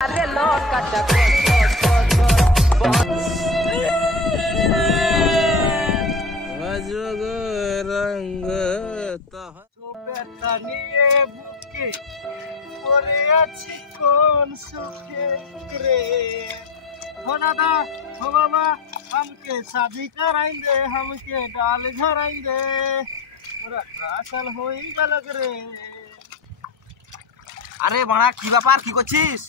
अरे लौट का रंग बुके कौन सुखे रे हो दादा हो बाबा हमके शादी कराएंगे हमके डाल झराएंगे रासल होई गलग रे। अरे बड़ा की ব্যাপার কি করছিস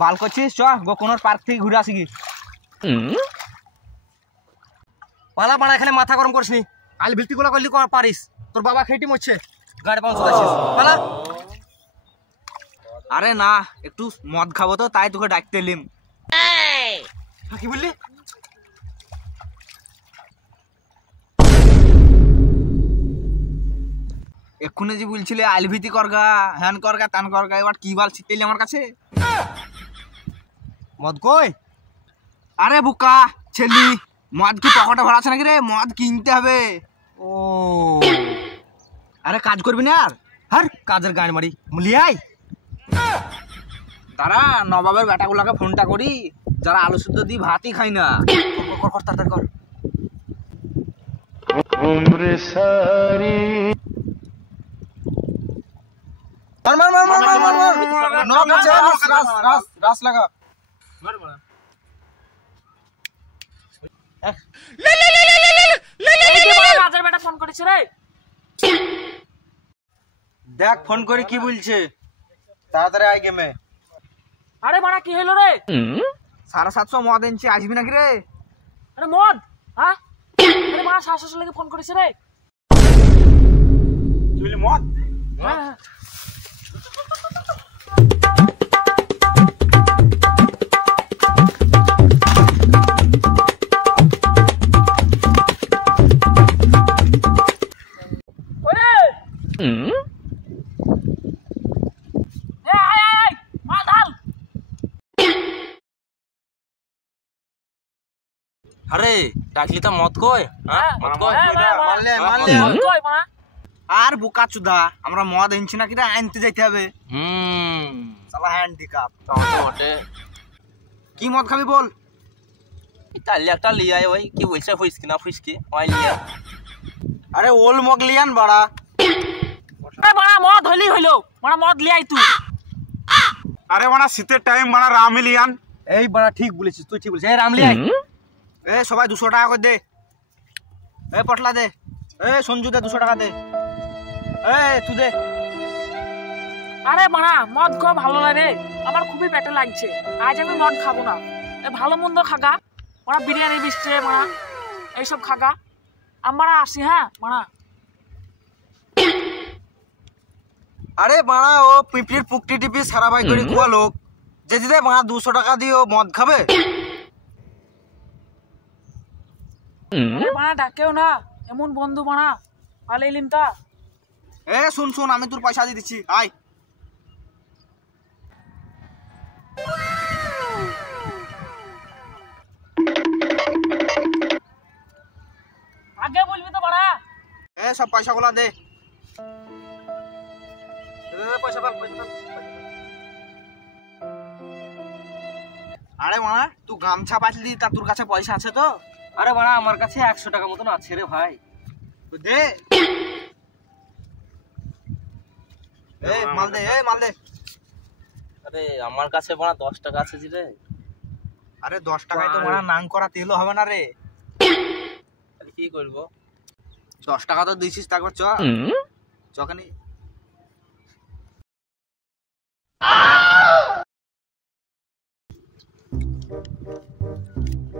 বাল করছিস চ গোকোনর পার্ক থেকে ঘুরে আসি কি পালা বড়া এখানে মাথা গরম করিস নি আল ভিলতি গুলা করলি কর পারিস তোর বাবা খেটি মরছে গাড়ি পাউন্স করছিস পালা। আরে না একটু মদ খাবো তো তাই তোকে ডাকতে এলাম। কি বললি এক্ষুনি যে বলছিলে আলভিতি করগা হ্যান করগা তান করগা এবার কি বাল ছিটতেলি আমার কাছে মদ কই। আরে বুকা ছেলি মদ কি পকেটে ভরা আছে নাকি রে মদ কিনতে হবে। ও আরে কাজ করবি না আর হর কাজের গাড়ি মারি মুলিয়াই তারা নবাবের বেটাগুলাকে ফোনটা করি যারা আলু সিদ্ধ দি ভাতই খাই না কর কর তাড়াতাড়ি কর। উমরে সারি मार मार मार मार मार मार नॉक আছে রাস রাস লাগা মার মার লে লে লে লে লে লে এই যে বড় কাজের বেটা ফোন করেছে রে দেখ ফোন করে কি বলছে তাড়াতাড়ি আই গেমে। আরে বড়া কি হলো রে 750 মদ এনেছি আসবি নাকি রে। আরে মদ হ্যাঁ আরে বড়া 750 লাগে ফোন করেছে রে তুই মদ হ্যাঁ अरे डाकली तो मत कोई मत कोई मान ले मत कोई मां আর বুকা চুদা আমরা মদ এনেছি না কিরা আনতে যাইতে হবে। শালা হ্যান্ডিক্যাপ বটে কি মদ খাবি বল ইতালি একটা লিয়া ওই কি বলছে হুইস্কি না ফুইস্কি ওই লিয়া। আরে ওল মগ লিয়ান বড়া আরে বড়া মদ হইলি হইলো বড়া মদ লিয়াই তুই। আরে বড়া শীতের টাইম বড়া রাম লিয়ান এই বড়া ঠিক বলেছিস তুই ঠিক বলেছিস এই রাম লিয়াই এ সবাই 200 টাকা করে দে এ পটলা দে এ সঞ্জু দে 200 টাকা দে এ তুই দে। আরে বড়া মদ খুব ভালো লাগে আমার খুবই পেটে লাগছে আজ আমি মদ খাবো না এ ভালো মন্দ খাগা বড়া বিরিয়ানি বিস্টে বড়া এই সব খাগা আমরা আসি হ্যাঁ বড়া। আরে বড়া ও পিপির পুকটি টিপি সারা ভাই করে কুয়া লোক যে দিদে বড়া 200 টাকা দিও মদ খাবে বড়া ডাকেও না এমন বন্ধু বড়া পালাইলিম তা। এ শুন শুন আমি তোর পয়সা দিয়ে দিচ্ছি আয় আগে বলবি তো বড়া এ সব পয়সা গুলা দে পয়সা পাল পয়সা। আরে বড়া তুই গামছা পাইলি তা তোর কাছে পয়সা আছে তো। আরে বড়া আমার কাছে 100 টাকা মতন আছে রে ভাই দে এ মাল দে এ মাল দে। আরে আমার কাছে বড়া 10 টাকা আছে জি রে। আরে 10 টাকায় তো বড়া নাং করা তেলও হবে না রে তাহলে কি করব 10 টাকা তো দিছিস তারপর চ চকানি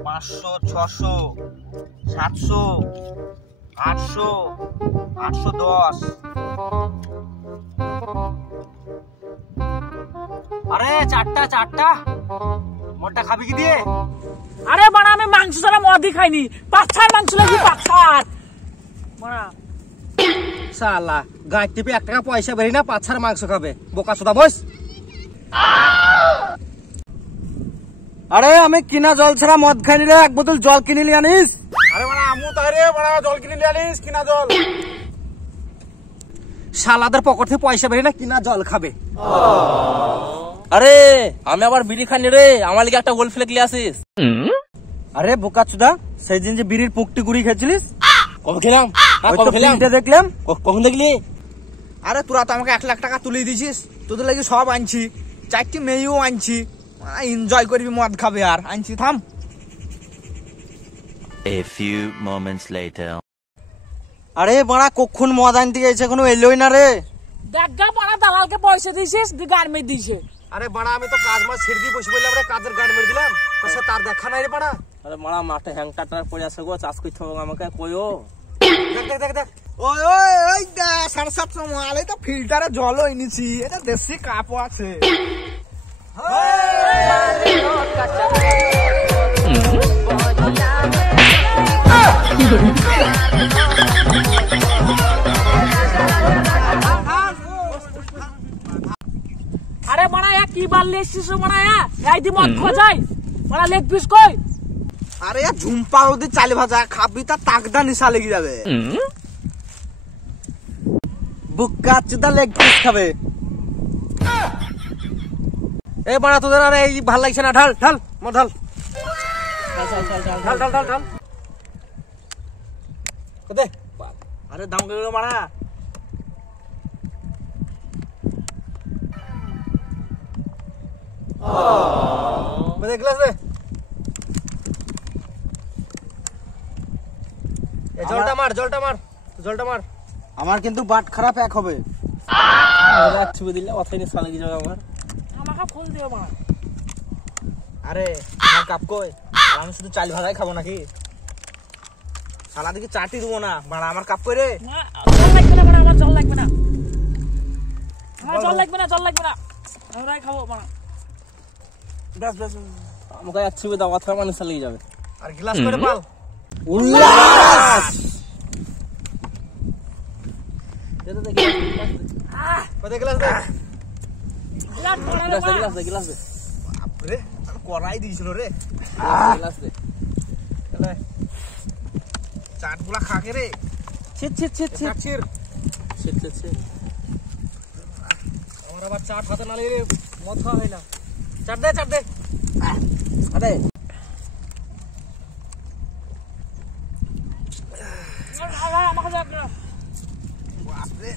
500 600 700 800 810 আরে চারটা মোটা খাবি কি দিয়ে। আরে বড়া আমি মাংস ছাড়া মদই খাইনি পাঁচছার মাংস লাগি পাঁচছার বড়া শালা গাড়ি টিপে 1 টাকা পয়সা বেরি না পাঁচছার মাংস খাবে বোকা সুদা বস। আরে আমি কিনা জল ছাড়া মদ খাইনি রে এক বোতল জল কিনে নিয়ে আনিস। আরে বড়া আমু তাই রে বড়া জল কিনে নিয়ে আনিস কিনা জল শালাদের পকেট থেকে পয়সা বেরিয়ে না কিনা জল খাবে। আরে আমি আবার বিড়ি খানি রে, আমার লিগে একটা গোল ফ্লেক লিয়ে আসিস। আরে বোকাচুদা, সেই দিন যে বিড়ির পুকটি গুড়ি খেয়েছিলিস? কবে খেলাম? দেখলাম। কখন দেখলি? আরে তোরা তো আমাকে 1 লাখ টাকা তুলে দিছিস, তোদের লাগি সব আনছি, 4টি মেয়েও আনছি, এনজয় করবি, মদ খাবে আর আনছি। থাম। A few moments later. আরে বাড়া কখন মদ আনতে গেছে, এখনো এলোই না রে। দেখ গা বাড়া, দালালকে পয়সা দিছিস, গান মেরে দিছে। আরে বাড়া আমি তো কাজ মাছ ছেড়ে দিয়ে বসে বললাম রে, কাজের গান মেরে দিলাম, সে তার দেখা নাই রে বাড়া। আরে মারা মাঠে হ্যাং কাটার পড়ে আছে গো, চাষ করতে হবে আমাকে কইও। দেখ ওই ওই ওই 750 মাল, এই তো ফিল্টারে জলও এনেছি, এটা দেশি কাপও আছে। আরে বাড়া কি বাল লেছিস বাড়া, রাইদি মদ খোয়া যায় বাড়া, লেগ পিস কই? আরে ঝুম্পা ওদি চাল ভাজা খাবি, তার তাকদা নিশা লেগে যাবে। বুকাচুদা লেগ পিস খাবে। এ বাড়া তোদের আরে এই ভাল লাগছে না, ঢাল ঢাল মদ ঢাল ঢাল ঢাল ঢাল ঢাল। কোথায়? আরে দাম গেল মারা। গ্লাস দে, জলটা মার জলটা মার জলটা মার। আমার কিন্তু বাট খারাপ এক হবে। ছবি দিলে অথাই নিয়ে সালে গিয়ে যাবে আমার। আমাকে ফোন দিও বাড়া। আরে আমার কাপ কই? আমি শুধু চাল ভাজাই খাবো নাকি? শালা দিকে চাটি দেবো না বাড়া, আমার কাপ কই রে? জল লাগবে না বাড়া, আমার জল লাগবে না, আমার জল লাগবে না, জল লাগবে না, আমরাই খাবো বাড়া। ব্যাস ব্যাস, আমাকে ছবি দাও, অথা মানে সালে গিয়ে যাবে। আর গ্লাস করে পাল। উল্লাস কত গ্লাস দে? বিরাট বড় রে গ্লাস দে বাড়া। গ্লাস দে গ্লাস দে বাপরে আমি করাই দিয়েছিল রে। গ্লাস দে। চাটগুলা খাকে রে। ছিট ছিট ছিট ছিট ছিট ছিট ছিট ছিট। আমার আবার চাট হাতে না লেগে মদ খাওয়া হয় না। চাট দে চাট দে। আরে আমাকে দেখ না। বাপরে,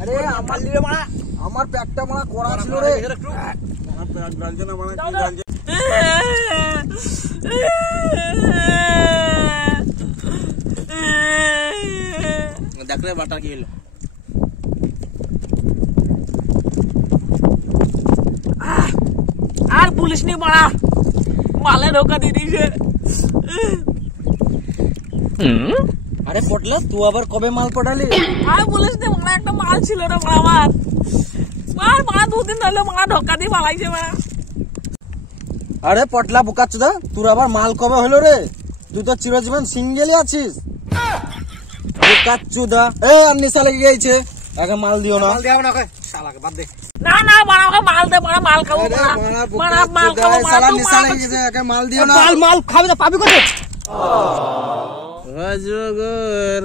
আরে আমার লিরে মারা, আমার পেটটা মারা করা ছিল রে। আমার পেট জ্বালছে না মানে দাও, কি দাও। জ্বালছে? দেখ রে বাটা কি হলো। আর পুলিশ নি বাড়া, মালে ধোকা দিয়ে দিয়েছে। আরে পটলা তুই আবার কবে মাল পটালি? আর পুলিশ নি বাড়া, একটা মাল ছিল রে বাড়া আমার, আর বাড়া 2 দিন ধরে বাড়া ধোকা দিয়ে পালাইছে বাড়া। আরে পটলা বুকাচুদা, তোর আবার মাল কবে হলো রে? তুই তো চিরজীবন সিঙ্গেলই আছিস। বুকাচুদা এ আর নিশা লেগে গেছে, আগে মাল দিও না। মাল দিও না, শালাকে বাদ দে। না না বাড়া, আমাকে মাল দে বাড়া, মাল খাবো বাড়া, বাড়া মাল খাবো বাড়া, শালা তুই নিশা লেগে গেছে, আগে মাল দিও না। মাল মাল খাবি না, পাবি কোথায়? রাজগ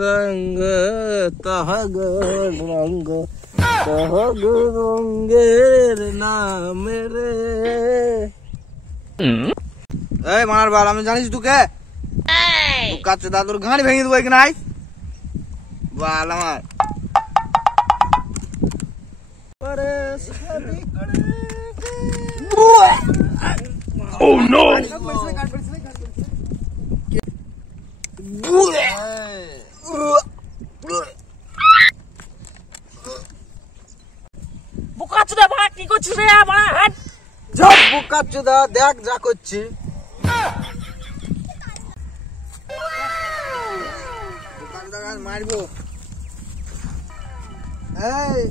রঙ্গ তহগ রঙ্গ তহগ রঙ্গের নাম রে। এই মার বাল, আমি জানিস তুই কে? বুকাচুদা তোর ঘাড়ি ভেঙে দেবো কি নাই বাল আমার। Oh no! বুকাচুদা বাড়া কি করছিস রে বাড়া, হাট। জব বুকাচুদা, দেখ যা করছি। বুকাচুদা মারবো। এই